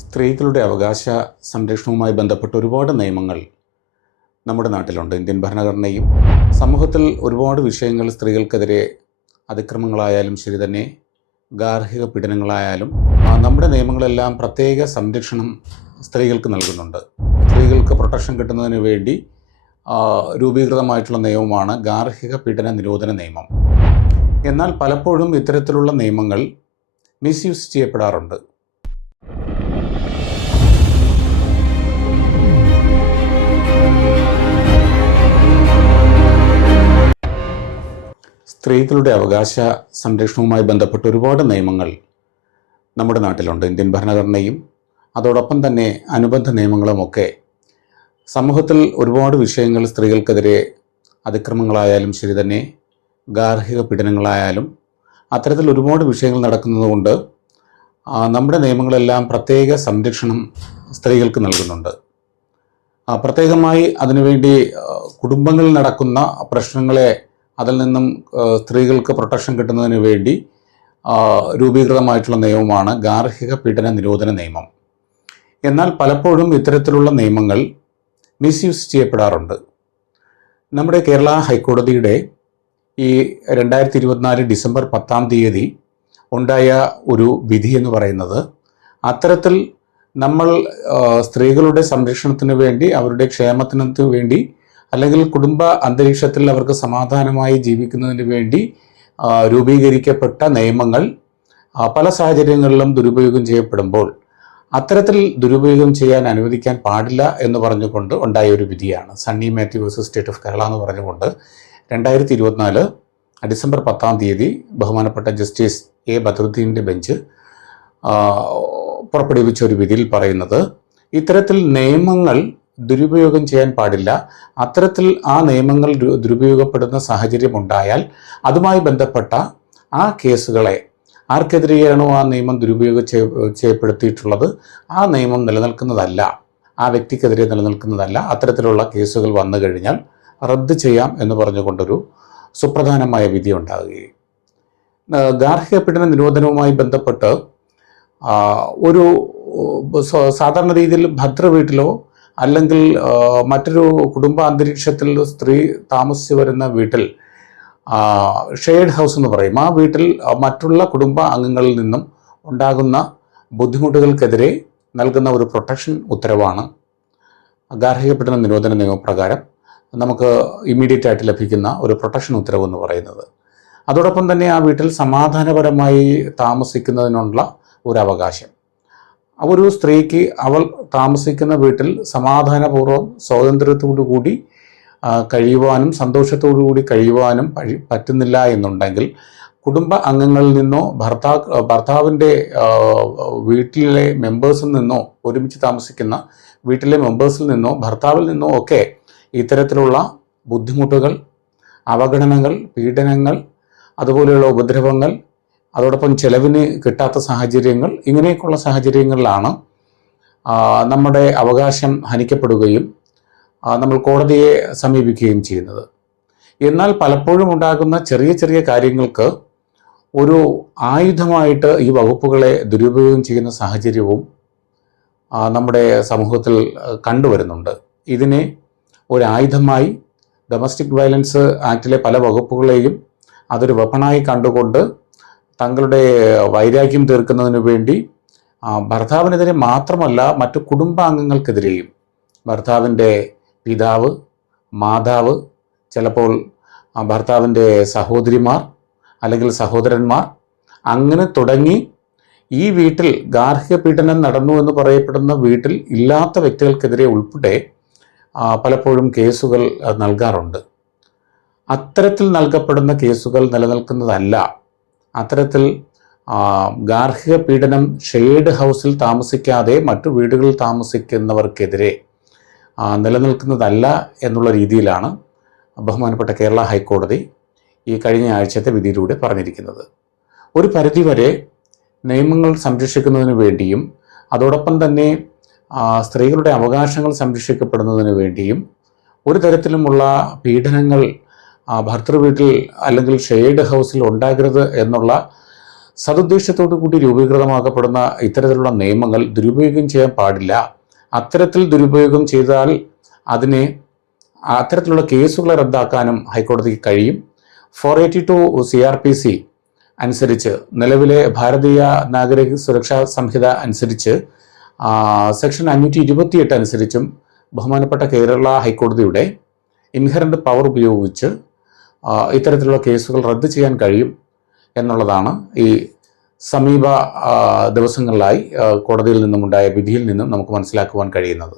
സ്ത്രീകളുടെ അവകാശ സംരക്ഷണവുമായി ബന്ധപ്പെട്ട ഒരുപാട് നിയമങ്ങൾ നമ്മുടെ നാട്ടിലുണ്ട്. ഇന്ത്യൻ ഭരണഘടനയും സമൂഹത്തിൽ ഒരുപാട് വിഷയങ്ങൾ സ്ത്രീകൾക്കെതിരെ അതിക്രമങ്ങളായാലും ശരി തന്നെ, ഗാർഹിക പീഡനങ്ങളായാലും നമ്മുടെ നിയമങ്ങളെല്ലാം പ്രത്യേക സംരക്ഷണം സ്ത്രീകൾക്ക് നൽകുന്നുണ്ട്. സ്ത്രീകൾക്ക് പ്രൊട്ടക്ഷൻ കിട്ടുന്നതിന് വേണ്ടി രൂപീകൃതമായിട്ടുള്ള നിയമമാണ് ഗാർഹിക പീഡന നിരോധന നിയമം. എന്നാൽ പലപ്പോഴും ഇത്തരത്തിലുള്ള നിയമങ്ങൾ മിസ്യൂസ് ചെയ്യപ്പെടാറുണ്ട്. സ്ത്രീകളുടെ അവകാശ സംരക്ഷണവുമായി ബന്ധപ്പെട്ട ഒരുപാട് നിയമങ്ങൾ നമ്മുടെ നാട്ടിലുണ്ട്. ഇന്ത്യൻ ഭരണഘടനയും അതോടൊപ്പം തന്നെ അനുബന്ധ നിയമങ്ങളുമൊക്കെ സമൂഹത്തിൽ ഒരുപാട് വിഷയങ്ങൾ സ്ത്രീകൾക്കെതിരെ അതിക്രമങ്ങളായാലും ശരി തന്നെ, ഗാർഹിക പീഡനങ്ങളായാലും അത്തരത്തിൽ ഒരുപാട് വിഷയങ്ങൾ നടക്കുന്നതുകൊണ്ട് നമ്മുടെ നിയമങ്ങളെല്ലാം പ്രത്യേക സംരക്ഷണം സ്ത്രീകൾക്ക് നൽകുന്നുണ്ട്. പ്രത്യേകമായി അതിനുവേണ്ടി കുടുംബങ്ങളിൽ നടക്കുന്ന പ്രശ്നങ്ങളെ അതിൽ നിന്നും സ്ത്രീകൾക്ക് പ്രൊട്ടക്ഷൻ കിട്ടുന്നതിന് വേണ്ടി രൂപീകൃതമായിട്ടുള്ള നിയമമാണ് ഗാർഹിക പീഡന നിരോധന നിയമം. എന്നാൽ പലപ്പോഴും ഇത്തരത്തിലുള്ള നിയമങ്ങൾ മിസ്യൂസ് ചെയ്യപ്പെടാറുണ്ട്. നമ്മുടെ കേരള ഹൈക്കോടതിയുടെ ഈ 2024 ഡിസംബർ 10 ഉണ്ടായ ഒരു വിധി എന്ന് പറയുന്നത്, അത്തരത്തിൽ നമ്മൾ സ്ത്രീകളുടെ സംരക്ഷണത്തിന് വേണ്ടി, അവരുടെ ക്ഷേമത്തിന് വേണ്ടി, അല്ലെങ്കിൽ കുടുംബ അന്തരീക്ഷത്തിൽ അവർക്ക് സമാധാനമായി ജീവിക്കുന്നതിന് വേണ്ടി രൂപീകരിക്കപ്പെട്ട നിയമങ്ങൾ പല സാഹചര്യങ്ങളിലും ദുരുപയോഗം ചെയ്യപ്പെടുമ്പോൾ അത്തരത്തിൽ ദുരുപയോഗം ചെയ്യാൻ അനുവദിക്കാൻ പാടില്ല എന്ന് പറഞ്ഞുകൊണ്ട് ഉണ്ടായ ഒരു വിധിയാണ് Sunny Mathew versus state of Kerala എന്ന് പറഞ്ഞുകൊണ്ട് 2024 ഡിസംബർ 10 ബഹുമാനപ്പെട്ട ജസ്റ്റിസ് എ ബദറുദ്ദീൻ്റെ ബെഞ്ച് പുറപ്പെടുവിച്ച ഒരു വിധിയിൽ പറയുന്നത്, ഇത്തരത്തിൽ നിയമങ്ങൾ ദുരുപയോഗം ചെയ്യാൻ പാടില്ല. അത്തരത്തിൽ ആ നിയമങ്ങൾ ദുരുപയോഗപ്പെടുന്ന സാഹചര്യം ഉണ്ടായാൽ അതുമായി ബന്ധപ്പെട്ട ആ കേസുകളെ, ആർക്കെതിരെയാണോ ആ നിയമം ദുരുപയോഗം ചെയ്യപ്പെടുത്തിയിട്ടുള്ളത്, ആ നിയമം നിലനിൽക്കുന്നതല്ല, ആ വ്യക്തിക്കെതിരെ നിലനിൽക്കുന്നതല്ല, അത്തരത്തിലുള്ള കേസുകൾ വന്നു കഴിഞ്ഞാൽ റദ്ദ് ചെയ്യാം എന്ന് പറഞ്ഞുകൊണ്ടൊരു സുപ്രധാനമായ വിധി ഉണ്ടാകുകയും, ഗാർഹിക പീഡന നിരോധനവുമായി ബന്ധപ്പെട്ട് ഒരു സാധാരണ രീതിയിൽ ഭദ്ര വീട്ടിലോ അല്ലെങ്കിൽ മറ്റൊരു കുടുംബ അന്തരീക്ഷത്തിൽ സ്ത്രീ താമസിച്ചു വരുന്ന വീട്ടിൽ, ഷെയർഡ് ഹൗസ് എന്ന് പറയും, ആ വീട്ടിൽ മറ്റുള്ള കുടുംബ അംഗങ്ങളിൽ നിന്നും ഉണ്ടാകുന്ന ബുദ്ധിമുട്ടുകൾക്കെതിരെ നൽകുന്ന ഒരു പ്രൊട്ടക്ഷൻ ഉത്തരവാണ് ഗാർഹിക പീഡന നിരോധന നിയമപ്രകാരം നമുക്ക് ഇമ്മീഡിയറ്റ് ആയിട്ട് ലഭിക്കുന്ന ഒരു പ്രൊട്ടക്ഷൻ ഉത്തരവ് എന്ന് പറയുന്നത്. അതോടൊപ്പം തന്നെ ആ വീട്ടിൽ സമാധാനപരമായി താമസിക്കുന്നതിനുള്ള ഒരു അവകാശം. ഒരു സ്ത്രീക്ക് അവൾ താമസിക്കുന്ന വീട്ടിൽ സമാധാനപൂർവ്വം സ്വാതന്ത്ര്യത്തോടു കൂടി കഴിയുവാനും സന്തോഷത്തോടു കൂടി കഴിയുവാനും പറ്റുന്നില്ല എന്നുണ്ടെങ്കിൽ, കുടുംബ അംഗങ്ങളിൽ നിന്നോ ഭർത്താവിൻ്റെ വീട്ടിലെ മെമ്പേഴ്സിൽ നിന്നോ, ഒരുമിച്ച് താമസിക്കുന്ന വീട്ടിലെ മെമ്പേഴ്സിൽ നിന്നോ ഭർത്താവിൽ നിന്നോ ഒക്കെ ഇത്തരത്തിലുള്ള ബുദ്ധിമുട്ടുകൾ, അവഗണനകൾ, പീഡനങ്ങൾ, അതുപോലെയുള്ള ഉപദ്രവങ്ങൾ, അതോടൊപ്പം ചെലവിന് കിട്ടാത്ത സാഹചര്യങ്ങൾ, ഇങ്ങനെയൊക്കെയുള്ള സാഹചര്യങ്ങളിലാണ് നമ്മുടെ അവകാശം ഹനിക്കപ്പെടുകയും നമ്മൾ കോടതിയെ സമീപിക്കുകയും ചെയ്യുന്നത്. എന്നാൽ പലപ്പോഴും ഉണ്ടാകുന്ന ചെറിയ ചെറിയ കാര്യങ്ങൾക്ക് ഒരു ആയുധമായിട്ട് ഈ വകുപ്പുകളെ ദുരുപയോഗം ചെയ്യുന്ന സാഹചര്യവും നമ്മുടെ സമൂഹത്തിൽ കണ്ടുവരുന്നുണ്ട്. ഇതിനെ ഒരു ആയുധമായി ഡൊമസ്റ്റിക് വയലൻസ് ആക്ടിലെ പല വകുപ്പുകളെയും അതൊരു വെപ്പണായി കണ്ടുകൊണ്ട് തങ്ങളുടെ വൈരാഗ്യം തീർക്കുന്നതിന് വേണ്ടി ഭർത്താവിനെതിരെ മാത്രമല്ല മറ്റു കുടുംബാംഗങ്ങൾക്കെതിരെയും, ഭർത്താവിൻ്റെ പിതാവ്, മാതാവ്, ചിലപ്പോൾ ഭർത്താവിൻ്റെ സഹോദരിമാർ അല്ലെങ്കിൽ സഹോദരന്മാർ, അങ്ങനെ തുടങ്ങി ഈ വീട്ടിൽ ഗാർഹിക പീഡനം നടന്നു എന്ന് പറയപ്പെടുന്ന വീട്ടിൽ ഇല്ലാത്ത വ്യക്തികൾക്കെതിരെ ഉൾപ്പെടെ പലപ്പോഴും കേസുകൾ നൽകാറുണ്ട്. അത്തരത്തിൽ നൽകപ്പെടുന്ന കേസുകൾ നിലനിൽക്കുന്നതല്ല. അത്തരത്തിൽ ഗാർഹിക പീഡനം ഷെയർഡ് ഹൗസിൽ താമസിക്കാതെ മറ്റു വീടുകളിൽ താമസിക്കുന്നവർക്കെതിരെ നിലനിൽക്കുന്നതല്ല എന്നുള്ള രീതിയിലാണ് ബഹുമാനപ്പെട്ട കേരള ഹൈക്കോടതി ഈ കഴിഞ്ഞ ആഴ്ചത്തെ വിധിയിലൂടെ പറഞ്ഞിരിക്കുന്നത്. ഒരു പരിധിവരെ നിയമങ്ങൾ സംരക്ഷിക്കുന്നതിന് വേണ്ടിയും അതോടൊപ്പം തന്നെ സ്ത്രീകളുടെ അവകാശങ്ങൾ സംരക്ഷിക്കപ്പെടുന്നതിന് വേണ്ടിയും ഒരു തരത്തിലുമുള്ള പീഡനങ്ങൾ ഭർത്തൃ വീട്ടിൽ അല്ലെങ്കിൽ ഷെയർഡ് ഹൗസിൽ ഉണ്ടാകരുത് എന്നുള്ള സതുദ്ദേശത്തോടു കൂടി രൂപീകൃതമാക്കപ്പെടുന്ന ഇത്തരത്തിലുള്ള നിയമങ്ങൾ ദുരുപയോഗം ചെയ്യാൻ പാടില്ല. അത്തരത്തിൽ ദുരുപയോഗം ചെയ്താൽ അത്തരത്തിലുള്ള കേസുകളെ റദ്ദാക്കാനും ഹൈക്കോടതിക്ക് കഴിയും. 482 CRPC അനുസരിച്ച്, നിലവിലെ ഭാരതീയ നാഗരിക സുരക്ഷാ സംഹിത അനുസരിച്ച്, സെക്ഷൻ 528 അനുസരിച്ചും ബഹുമാനപ്പെട്ട കേരള ഹൈക്കോടതിയുടെ ഇൻഹറന്റ് പവർ ഉപയോഗിച്ച് ഇത്തരത്തിലുള്ള കേസുകൾ റദ്ദ് ചെയ്യാൻ കഴിയും എന്നുള്ളതാണ് ഈ സമീപ ദിവസങ്ങളിലായി കോടതിയിൽ നിന്നുമുണ്ടായ വിധിയിൽ നിന്നും നമുക്ക് മനസ്സിലാക്കുവാൻ കഴിയുന്നത്.